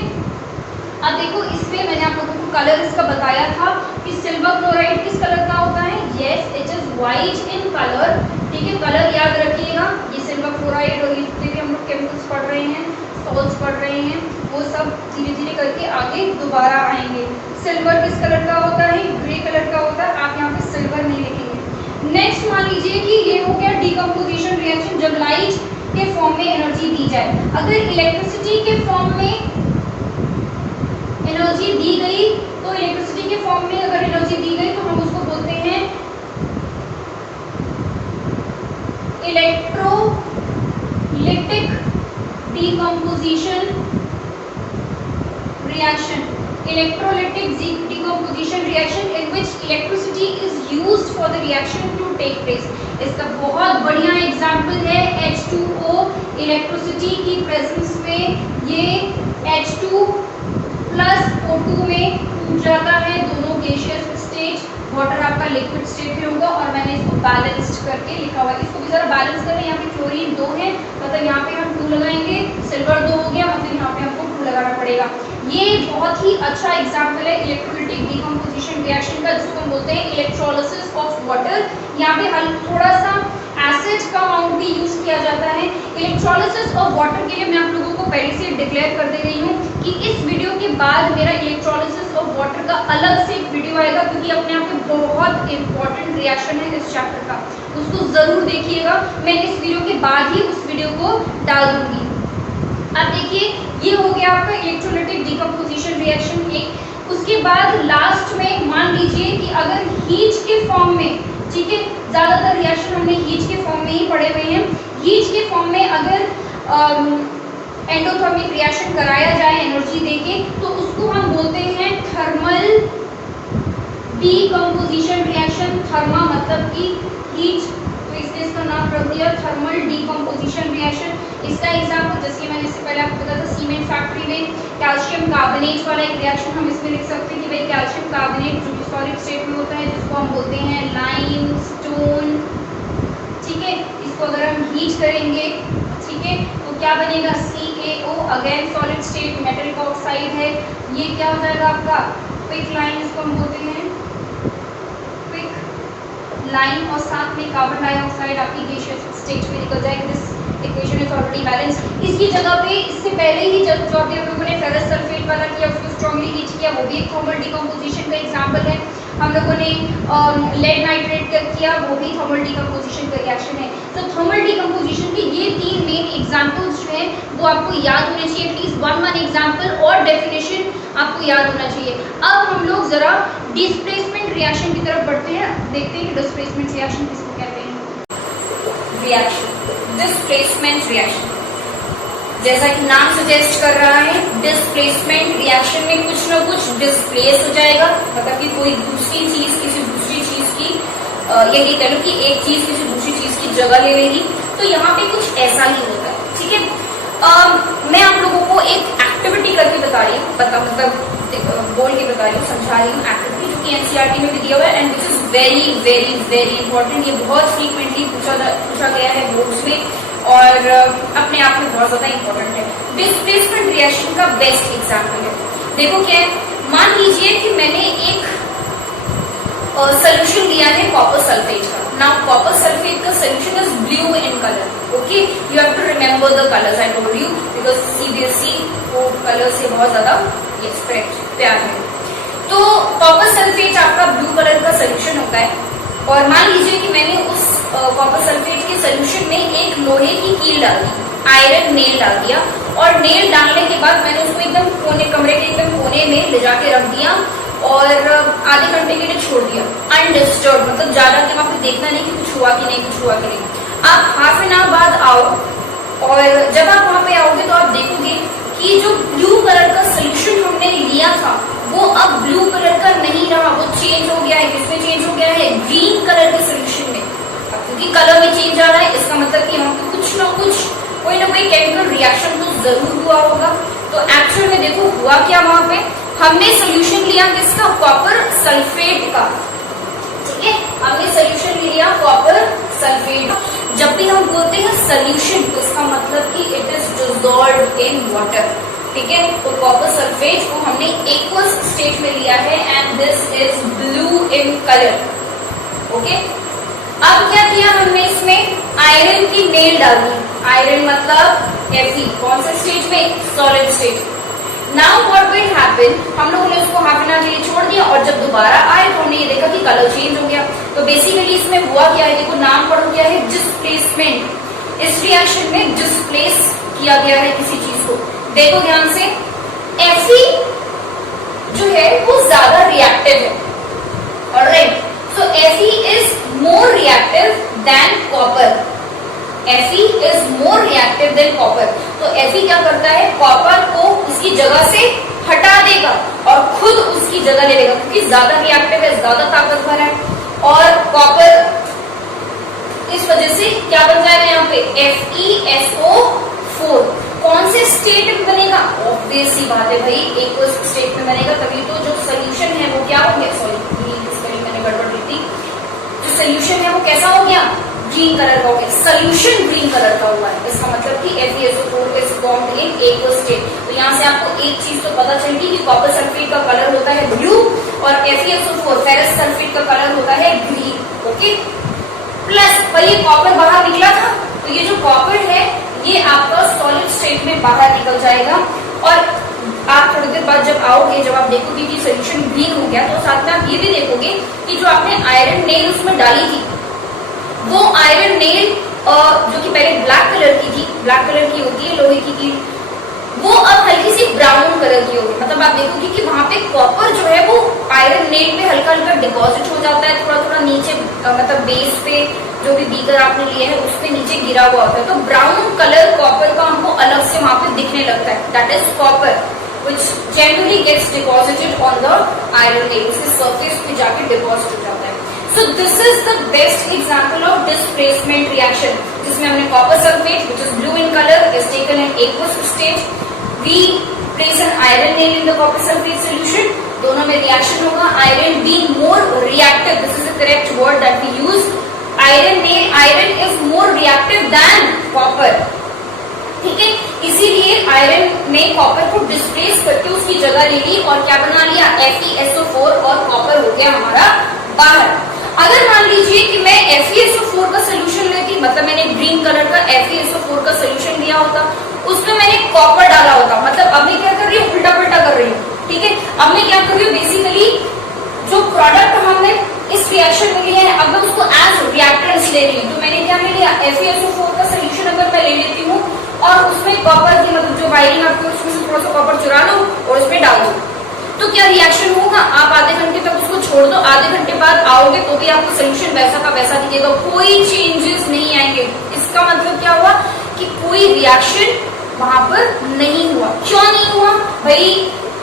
अब देखो, इसमें मैंने आप लोगों को कलर इसका बताया था कि सिल्वर क्लोराइड किस कलर का होता है? Yes, it is white in colour, ठीक है। कलर याद रखिएगा, ये सिल्वर क्लोराइड और जितने भी हम लोग केमिकल्स पढ़ रहे हैं, सॉल्ट्स पढ़ रहे हैं, वो सब धीरे धीरे करके आगे दोबारा आएंगे। सिल्वर किस कलर का होता है? ग्रे कलर का होता है। आप यहाँ पे सिल्वर नहीं लिखेंगे। नेक्स्ट मान लीजिए कि ये हो गया डीकम्पोजिशन रिएक्शन जब लाइट के फॉर्म में एनर्जी दी जाए। अगर इलेक्ट्रिसिटी के फॉर्म में एनर्जी दी गई, तो इलेक्ट्रिसिटी के फॉर्म में अगर एनर्जी दी गई तो हम उसको बोलते हैं electrolytic decomposition reaction. Electrolytic decomposition reaction in which electricity is used for the reaction to take place. इसका बहुत बढ़िया एग्जाम्पल है H2O। इलेक्ट्रिसिटी की प्रेजेंस में ये H2 प्लस O2 में टूट जाता है, दोनों गैसियस स्टेज, वाटर आपका लिक्विड स्टेट में होगा। और मैंने इसको बैलेंस्ड करके लिखा हुआ है, इसको भी जरा बैलेंस करें। यहाँ पे क्लोरीन 2 है, मतलब यहाँ पे हम 2 लगाएंगे, सिल्वर 2 हो गया, मतलब यहाँ पे हमको 2 लगाना पड़ेगा। ये बहुत ही अच्छा एग्जाम्पल है इलेक्ट्रोलिटिक डीकम्पोजिशन रिएक्शन का, जिसको हम बोलते हैं इलेक्ट्रोलिसिस ऑफ वाटर। यहाँ पे थोड़ा सा एसिड का अमाउंट भी यूज किया जाता है। इलेक्ट्रोलिसिस ऑफ वाटर के लिए मैं आप लोगों को पहले से डिक्लेयर कर दे रही हूँ कि इस वीडियो के बाद मेरा इलेक्ट्रोलिसिस ऑफ वाटर का अलग से एक वीडियो आएगा, क्योंकि अपने आप में बहुत इंपॉर्टेंट रिएक्शन है इस चैप्टर का, उसको जरूर देखिएगा। मैं इस वीडियो के बाद ही उस वीडियो को डाल दूंगी। अब देखिए, ये हो गया आपका इलेक्ट्रोलिटिक डीकम्पोजिशन रिएक्शन एक। उसके बाद लास्ट में मान लीजिए कि अगर हीट के फॉर्म में ठीक है, ज्यादातर रिएक्शन हमने हीट के फॉर्म में ही पढ़े हुए हैं। हीट के फॉर्म में अगर एंडोथर्मिक रिएक्शन कराया जाए एनर्जी देके तो उसको हम बोलते हैं थर्मल डीकंपोजिशन रिएक्शन। थर्मा मतलब कि हीट, तो इसने इसका नाम रख दिया थर्मल डीकंपोजिशन रिएक्शन। इसका एग्जांपल जैसे मैंने इससे पहले आपको बताया था, सीमेंट फैक्ट्री में कैल्शियम कार्बोनेट वाला एक रिएक्शन हम इसमें लिख सकते हैं कि भाई कैल्शियम कार्बोनेट जो कि सॉलिड स्टेट में होता है, जिसको हम बोलते हैं लाइमस्टोन। ठीक है, इसको अगर हम हीट करेंगे, ठीक है, तो क्या बनेगा, CaO, again solid state metal का ऑक्साइड है। ये क्या हो जाएगा आपका क्विक लाइन, इसको हम बोलते हैं क्विक लाइन, और साथ में कार्बन डाइऑक्साइड आपकी गैसियस स्टेट में निकल जाएगी। This equation is already balance. इसकी जगह पे इससे पहले ही जब जो अभी हम लोगों ने फेरस सल्फेट वाला किया, उसको स्ट्रांगली हीट किया, वो भी एक थर्मल डिकम्पोजिशन का एग्जांपल है। हम लोगों ने लेड नाइट्रेट किया, वो भी थर्मल डिकम्पोजिशन का रिएक्शन है। तो थर्मल डिकम्पोजिशन के ये तीन मेन एग्जांपल्स जो हैं वो आपको याद होने चाहिए, एटलीस्ट वन एग्जांपल और डेफिनेशन आपको याद होना चाहिए। अब हम लोग जरा डिस्प्लेसमेंट रिएक्शन की तरफ बढ़ते हैं, देखते हैं कि डिस्प्लेसमेंट रिएक्शन किसको कहते हैं। रिएक्शन डिस्प्लेसमेंट रिएक्शन, जैसा कि नाम सजेस्ट कर रहा है, डिस्प्लेसमेंट रिएक्शन में कुछ ना कुछ डिस्प्लेस हो जाएगा, मतलब कि कोई दूसरी चीज किसी दूसरी चीज की ये कह लो कि एक चीज किसी दूसरी चीज की जगह ले लेगी। तो यहाँ पे कुछ ऐसा ही होता है। ठीक है, मैं आप लोगों को एक एक्टिविटी करके बता रही हूँ, मतलब बोल के बता रही हूँ, समझा रही हूँ एक्टिविटी जो कि एनसीईआरटी में भी दिया हुआ है and which is very very very important. ये बहुत फ्रीक्वेंटली पूछा गया है बोर्ड्स में और अपने आप में बहुत ज्यादा इंपॉर्टेंट है। डिस्प्लेसमेंट रिएक्शन का बेस्ट एग्जांपल है, देखो क्या है, मान लीजिए कि मैंने एक सोल्यूशन लिया है कॉपर सल्फेट का। नाउ कॉपर सल्फेट का solution is blue in colour, okay, you have to remember the colours I told you, because CBSE को कलर से बहुत ज्यादा प्यार है। तो कॉपर सल्फेट आपका ब्लू कलर का सोल्यूशन होता है और मान लीजिए कि मैंने उस कॉपर सल्फेट के सोल्यूशन में एक लोहे की कील डाल दी, आयरन नेल डाल दिया, और नेल डालने के बाद मैंने उसको एकदम कोने, कमरे के एकदम कोने में ले जाके रख दिया और आधे घंटे के लिए छोड़ दिया अनडिस्टर्ब, मतलब ज्यादा कि वहां पे देखना नहीं कि कुछ हुआ कि नहीं, कुछ हुआ कि नहीं। आप हाफ एन आवर बाद आओ और जब आप वहां पे आओगे तो आप देखोगे कि जो ब्लू कलर का सोल्यूशन हमने लिया था वो अब ब्लू कलर का नहीं रहा, वो चेंज हो गया है। किसमें चेंज हो गया है, ग्रीन कलर के सोल्यूशन में। क्योंकि कलर में चेंज आ रहा है, इसका मतलब कि यहाँ पे कुछ ना कुछ कोई ना कोई केमिकल रिएक्शन तो जरूर हुआ होगा। तो एक्चुअल में देखो हुआ क्या, वहां पे हमने सोल्यूशन लिया किसका, कॉपर सल्फेट का। ठीक है, हमने सोल्यूशन लिया कॉपर सल्फेट। जब भी हम बोलते हैं सोल्यूशन तो इसका मतलब कि it is dissolved in water. ठीक है, तो कॉपर सल्फेट को हमने एक्वस स्टेट में लिया है and this is blue in colour. Okay, अब क्या किया हमने, इसमें आयरन की नेल डाल दी। आयरन मतलब Fe, कौन से स्टेट में, solid state. Now what will happen, हम लोगों ने उसको हाफ एन आवर के लिए छोड़ दिया और जब दोबारा आए तो हमने ये देखा कि कलर चेंज हो गया। तो बेसिकली इसमें हुआ क्या है, देखो नाम पढ़ो क्या है, डिस्प्लेसमेंट। इस रिएक्शन में डिस्प्लेस किया गया है किसी चीज को। देखो ध्यान से, Fe जो है वो ज्यादा रिएक्टिव है, alright, so Fe is more reactive than copper. Fe is more reactive than copper. तो Fe क्या करता है, कॉपर को उसकी जगह से हटा देगा और खुद उसकी जगह ले लेगा, क्योंकि ज्यादा रिएक्टिव है, ज्यादा ताकतवर है। और कॉपर इस वजह से क्या बन जाएगा यहाँ पे, FeSO4। कौन से स्टेट में बनेगा, ऑब्वियस सी बात है भाई, एक स्टेट में बनेगा, तभी तो जो सोल्यूशन है वो क्या हो गया, सॉरी मैंने गड़बड़ दी थी, जो सोल्यूशन है वो कैसा हो गया, ग्रीन कलर का हो गया। सोल्यूशन ग्रीन कलर का हुआ है, इसका मतलब कि FeSO4 is formed in aqueous state. तो यहाँ से आपको एक चीज तो पता चल गई कि कॉपर सल्फेट का कलर होता है ब्लू और FeSO4 फेरस सल्फेट का कलर होता है ग्रीन। ओके, प्लस पर ये कॉपर बाहर निकला था, तो ये जो कॉपर है ये आपका सॉलिड स्टेट में बाहर निकल जाएगा। और आप थोड़ी देर बाद जब आओगे, जब आप देखोगे कि सोल्यूशन ग्रीन हो गया, तो साथ में आप ये भी देखोगे कि जो आपने आयरन नेल उसमें डाली थी, वो आयरन नेल जो कि पहले ब्लैक कलर की थी, ब्लैक कलर की होती है लोहे की कील, वो अब हल्की सी ब्राउन कलर की होगी। मतलब आप देखोगे कि वहां पे कॉपर जो है वो आयरन नेट पे हल्का हल्का डिपॉजिट हो जाता है, थोड़ा थोड़ा नीचे मतलब बेस पे जो भी बीकर आपने लिए है उसपे नीचे गिरा हुआ होता है। तो ब्राउन कलर कॉपर का हमको अलग से वहां पे दिखने लगता है, that is copper which generally gets deposited on the iron nail, इसके surface पे जाके deposit हो जाता है। So this is the best example of displacement reaction, जिसमें हमने copper sulfate which is blue in color is taken in aqueous state, we place an iron nail in the copper sulfate solution, दोनों में reaction होगा, iron being more reactive, this is the correct word that we use, iron is more reactive than copper, ठीक है। इसीलिए iron ने copper को displace करके उसकी जगह ले ली और क्या बना लिया, FeSO4 और कॉपर हो गया हमारा बाहर। अगर मान लीजिए कि मैं FeSO4 का सोल्यूशन लेती, मतलब मैंने ग्रीन कलर का FeSO4 का सोल्यूशन लिया होता, उसमें मैंने कॉपर डाला होता, मतलब अब मैं क्या कर रही हूँ, उल्टा पुल्टा कर रही हूँ, ठीक है। अब मैं क्या कर रही हूँ, बेसिकली जो प्रोडक्ट हमने इस रिएक्शन में लिया है अब मैं उसको एज रिएक्टेंट्स ले रही हूँ। तो मैंने क्या ले लिया, FeSO4 का सोल्यूशन अगर मैं ले लेती हूँ और उसमें कॉपर की मतलब जो वायरिंग आपको उसमें से थोड़ा सा कॉपर चुरा लो और उसमें डाल दो, तो क्या रिएक्शन होगा, आप आधे घंटे तक उसको छोड़ दो, आधे घंटे बाद आओगे तो भी आपको सोल्यूशन वैसा का वैसा दिखेगा, कोई चेंजेस नहीं आएंगे। इसका मतलब क्या हुआ कि कोई रिएक्शन वहां पर नहीं हुआ। क्यों नहीं हुआ भाई,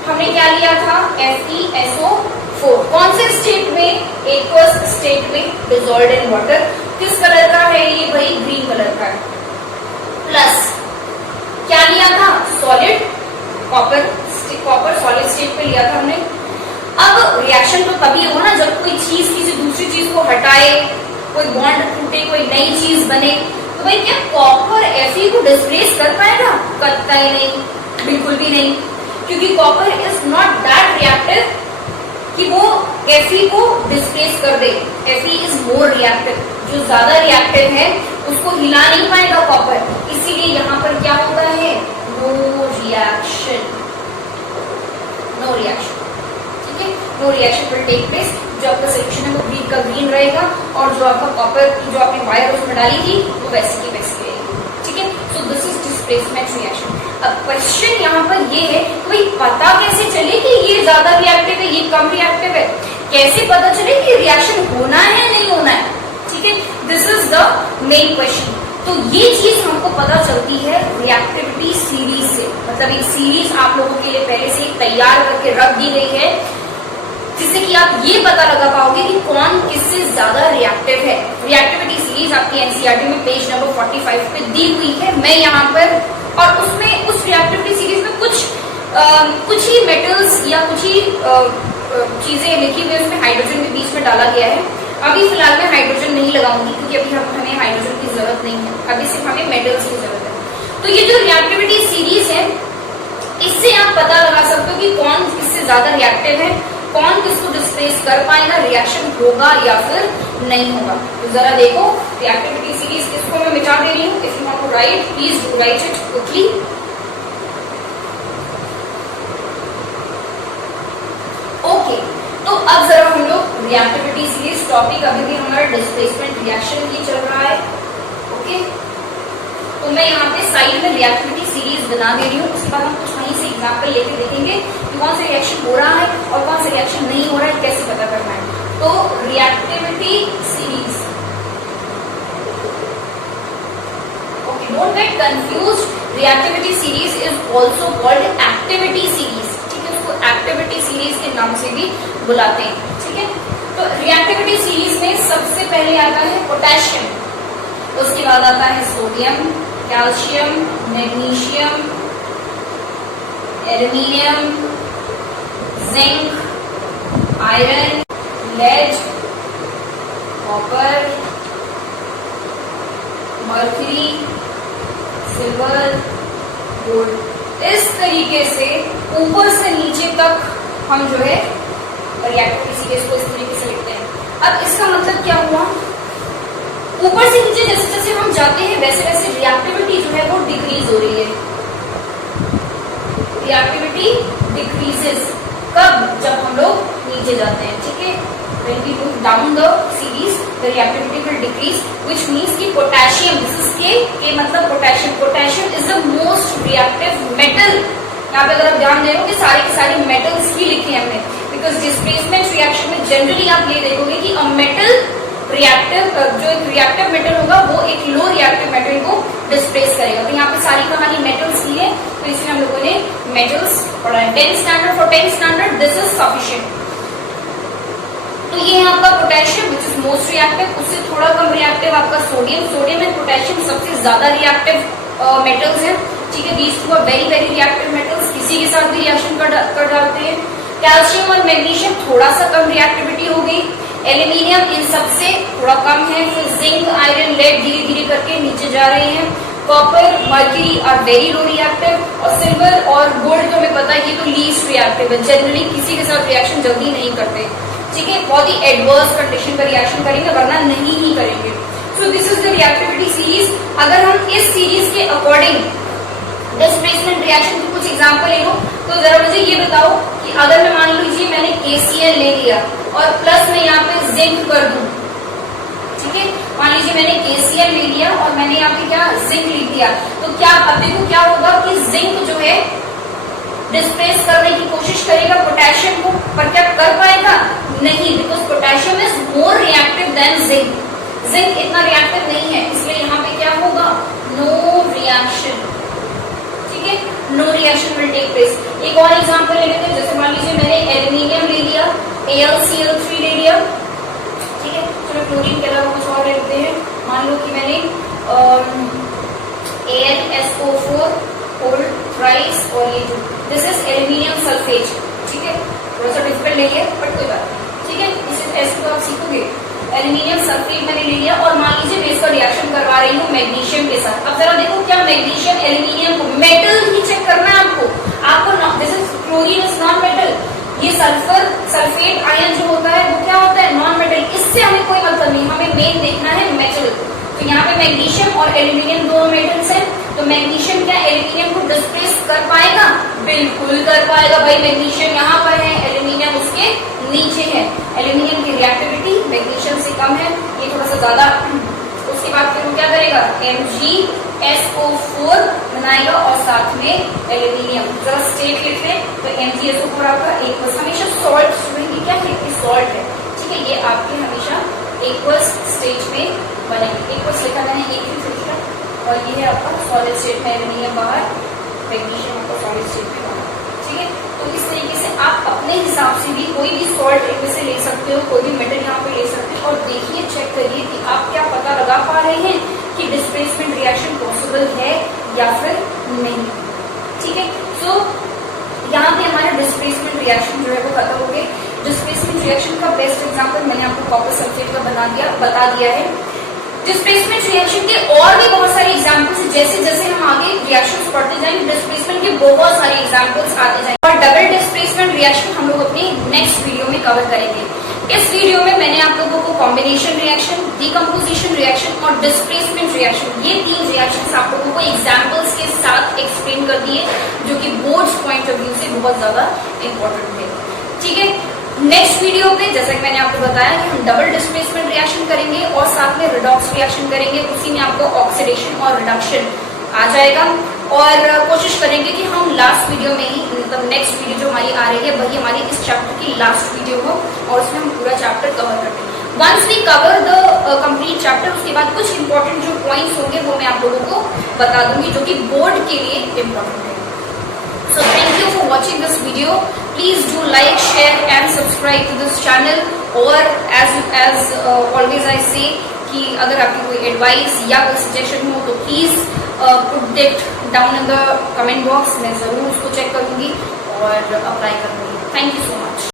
हमने क्या लिया था, FeSO4 कौन से स्टेट में, एक्वस स्टेट में डिसॉल्व्ड इन वाटर, किस कलर का है ये भाई, ग्रीन कलर का है, प्लस क्या लिया था, सॉलिड कॉपर सॉलिड स्टेट पे लिया था हमने। अब रिएक्शन तो तभी हो ना जब कोई चीज किसी दूसरी चीज को हटाए, कोई बॉन्ड टूटे, कोई नई चीज बने, तो भाई क्या कॉपर Fe को डिस्प्लेस कर पाएगा, कतई नहीं, बिल्कुल भी नहीं, क्योंकि copper is not that reactive कि वो Fe को डिस्प्लेस कर दे। Fe इज मोर रिएक्टिव, जो ज्यादा रिएक्टिव है उसको हिला नहीं पाएगा कॉपर, इसीलिए यहाँ पर क्या होता है, नो रिएक्शन, ठीक है, no reaction will take place. जो आपका सोल्यूशन है वो ग्रीन का ग्रीन रहेगा और जो आपका कॉपर की जो आपने वायर उसमें डाली थी वो वैसी की वैसी रहेगी, ठीक है। So this is displacement reaction. अब क्वेश्चन यहाँ पर ये है कि भाई पता कैसे चले कि ये ज्यादा रिएक्टिव है, ये कम रिएक्टिव है, कैसे पता चले कि रिएक्शन होना है नहीं होना है, ठीक है, this is the main question. तो ये चीज हमको पता चलती है रिएक्टिविटी सीरीज से, मतलब एक सीरीज आप लोगों के लिए पहले से तैयार करके रख दी गई है, जिससे कि आप ये पता लगा पाओगे कि कौन किससे ज्यादा रिएक्टिव है। रिएक्टिविटी सीरीज आपकी एनसीईआरटी में पेज नंबर 45 पे दी हुई है, मैं यहाँ पर, और उसमें उस रिएक्टिविटी सीरीज में कुछ ही मेटल्स या कुछ ही चीजें लिखी हुई, उसमें हाइड्रोजन के बीच में डाला गया है। अभी फिलहाल मैं हाइड्रोजन नहीं लगाऊंगी क्योंकि अभी हमें हाइड्रोजन की जरूरत नहीं है, अभी सिर्फ हमें मेटल्स की जरूरत है। तो ये जो रिएक्टिविटी सीरीज है इससे आप पता लगा सकते हो कि कौन किससे ज्यादा रिएक्टिव है, कौन किसको डिस्प्लेस कर पाएगा, रिएक्शन होगा या फिर नहीं होगा। तो जरा देखो रिएक्टिविटी सीरीज किसको मैं मिटा दे रही हूँ। If you want to write please do write it quickly. Okay, तो अब जरा हम लोग रिएक्टिविटी सीरीज, टॉपिक अभी भी हमारा डिस्प्लेसमेंट रिएक्शन ही चल रहा है। ओके, तो मैं यहाँ पे साइड में रिएक्टिविटी सीरीज बना दे रही हूँ, उसके बाद हम कुछ वहीं से एग्जाम्पल लेके देखेंगे कि कौन सा रिएक्शन हो रहा है और कौन सा रिएक्शन नहीं हो रहा है, कैसे पता करना है। तो reactivity series, okay, don't get confuse, reactivity series is also called activity series, ठीक है, उसको एक्टिविटी सीरीज के नाम से भी बुलाते हैं, ठीक है। तो रिएक्टिविटी सीरीज में सबसे पहले आता है पोटेशियम, उसके बाद आता है sodium, calcium, magnesium, aluminium, zinc, iron, lead, copper, mercury, silver, gold. इस तरीके से ऊपर से नीचे तक हम जो है रिएक्टिविटी सीरीज को इस तरीके से लिखते हैं। अब इसका मतलब क्या हुआ, ऊपर से नीचे जैसे जैसे हम जाते हैं वैसे वैसे रिएक्टिविटी जो है वो डिक्रीज हो रही है। रिएक्टिविटी डिक्रीजेस कब, जब हम लोग नीचे जाते हैं, ठीक है, when we move down the series the reactivity will decrease, which means कि potassium, this is K मतलब potassium is the most reactive metal. यहाँ पे अगर आप ध्यान दे रहे हो कि सारे के सारे metals ही लिखे हैं हमने, because displacement reaction में generally आप ये देखोगे कि a metal रिएक्टिव जो एक रिएक्टिव मेटल होगा वो एक लो रिएक्टिव मेटल को डिस्प्लेस करेगा। तो यहाँ पे सारी कहानी मेटल्स की है, तो इसलिए हम लोगों ने मेटल्स पढ़ा है। 10 standard, for 10 standard this is sufficient. तो ये है आपका potassium which is most reactive, उससे थोड़ा कम रिएक्टिव आपका सोडियम एंड पोटेशियम सबसे ज्यादा रिएक्टिव मेटल्स हैं। ठीक है, these two are very very reactive metals, किसी के साथ भी रिएक्शन कर डालते हैं। कैल्शियम और मैग्नीशियम थोड़ा सा कम रिएक्टिविटी हो गई, एल्यूमिनियम इन सबसे थोड़ा कम है, फिर जिंक, आयरन, लेड धीरे धीरे करके नीचे जा रहे हैं। Copper, mercury are very low reactive, और सिल्वर और गोल्ड तो हमें पता है ये तो लीस्ट रिएक्टिव है, जनरली किसी के साथ रिएक्शन जल्दी नहीं करते। ठीक है, बहुत ही एडवर्स कंडीशन पर रिएक्शन करेंगे वरना नहीं ही करेंगे। So this is the reactivity series. अगर हम इस सीरीज के अकॉर्डिंग डिस्प्लेसमेंट रिएक्शन की कुछ एग्जांपल ले लो, तो जरा मुझे ये बताओ कि अगर मैं मान लीजिए मैंने KCl ले लिया और प्लस मैं यहाँ पे जिंक कर दूं, ठीक है, मान लीजिए मैंने KCl ले लिया और मैंने यहाँ पे क्या जिंक लिख दिया, तो क्या अब देखो क्या होगा कि जिंक जो है डिस्प्लेस करने की कोशिश करेगा पोटेशियम को, पर क्या कर पाएगा? नहीं, because potassium is more reactive than zinc. Zinc इतना रिएक्टिव नहीं है, इसलिए यहाँ पे क्या होगा? No reaction. ठीक है, no reaction will take place. एक और एग्जांपल ले लेते हैं, जैसे मान लीजिए मैंने एल्यूमिनियम ले लिया, AlCl3 ले लिया। ठीक है, चलो क्लोरीन के अलावा कुछ और ले लेते हैं। मान लो कि मैंने AlSO4 होल्ड थ्राइस और ये दिस इज एल्यूमिनियम सल्फेट। ठीक है, थोड़ा सा डिफिकल्ट ले लिया बट कोई बात नहीं। ठीक है, इस ऐसे तो आप सीखोगे। एल्यूमिनियम सल्फेट मैंने ले लिया और मान लीजिए मैं इसका रिएक्शन करवा रही हूँ मैग्नीशियम के साथ। अब जरा देखो क्या मैग्नीशियम एल्यूमिनियम को मेटल ही चेक करना है आपको this is chlorine is non metal. ये सल्फर सल्फेट आयन जो होता है वो क्या होता है? Non metal. इससे हमें कोई मतलब नहीं, हमें मेन देखना है मेटल। तो यहाँ पे मैग्नीशियम और एल्यूमिनियम दोनों मेटल्स हैं, तो मैग्नीशियम क्या एल्यूमिनियम को डिस्प्लेस कर पाएगा? बिल्कुल कर पाएगा भाई। मैग्नीशियम यहाँ पर है, एल्यूमिनियम उसके नीचे है। एल्यूमिनियम की रिएक्टिविटी मैग्नीशियम से कम है, ये थोड़ा सा ज्यादा। उसके बाद फिर वो क्या करेगा? MgSO4 बनाएगा और साथ में एल्यूमिनियम। जरा स्टेट लिखते हैं, तो MgSO4 आपका एक्वस, हमेशा सॉल्ट स्टूडेंट क्या है? सॉल्ट है। ठीक है, ये आपके हमेशा एक्वस स्टेज में बनेंगे। एक्वस लिखा मैंने एक ही लिखा, और ये है आपका सॉलिड स्टेट में एल्यूमिनियम बाहर, मैग्नीशियम आपका सॉलिड स्टेट में बाहर। ठीक है, तो इस तरीके से आप अपने हिसाब से भी कोई भी सॉल्ट इनमें से ले सकते हो, कोई भी मेटल यहाँ पे ले सकते हो, और देखिए चेक करिए कि आप क्या पता लगा पा रहे हैं कि डिस्प्लेसमेंट रिएक्शन पॉसिबल है या फिर नहीं। ठीक है, सो यहाँ पे हमारा डिस्प्लेसमेंट रिएक्शन जो है वो खत्म हो गए। डिस्प्लेसमेंट रिएक्शन का बेस्ट एग्जांपल मैंने आपको कॉपर सल्फेट का बता दिया है। डिस्प्लेसमेंट रिएक्शन के और भी बहुत सारे एग्जांपल्स, जैसे जैसे हम आगे रिएक्शंस पढ़ते जाएंगे डिस्प्लेसमेंट के बहुत सारे एग्जांपल्स आते जाएंगे, और डबल डिस्प्लेसमेंट रिएक्शन हम लोग अपनी नेक्स्ट वीडियो में कवर करेंगे। इस वीडियो में मैंने आप लोगों को कॉम्बिनेशन रिएक्शन, डिकम्पोजिशन रिएक्शन और डिस्प्लेसमेंट रिएक्शन, ये 3 रिएक्शंस आप लोगों को एग्जांपल्स के साथ एक्सप्लेन कर दिए, जो कि बोर्ड्स पॉइंट ऑफ व्यू से बहुत ज्यादा इंपॉर्टेंट है। ठीक है, नेक्स्ट वीडियो पे जैसा कि मैंने आपको बताया कि हम डबल डिस्प्लेसमेंट रिएक्शन करेंगे और साथ में रिडॉक्स रिएक्शन करेंगे। उसी में आपको ऑक्सीडेशन और रिडक्शन आ जाएगा, और कोशिश करेंगे कि हम लास्ट वीडियो में ही, मतलब नेक्स्ट वीडियो जो हमारी आ रही है वही हमारी इस चैप्टर की लास्ट वीडियो हो, और उसमें हम पूरा चैप्टर कवर करते हैं। Once we cover the complete chapter, उसके बाद कुछ इंपॉर्टेंट जो पॉइंट्स होंगे वो मैं आप लोगों को बता दूंगी, जो कि बोर्ड के लिए इंपॉर्टेंट है। So thank you for watching this video. Please do like, share and subscribe to this channel. और as always I say कि अगर आपकी कोई एडवाइस या कोई सजेशन हो तो please put it down in the comment box. मैं जरूर उसको चेक करूंगी और अप्लाई करूंगी। Thank you so much.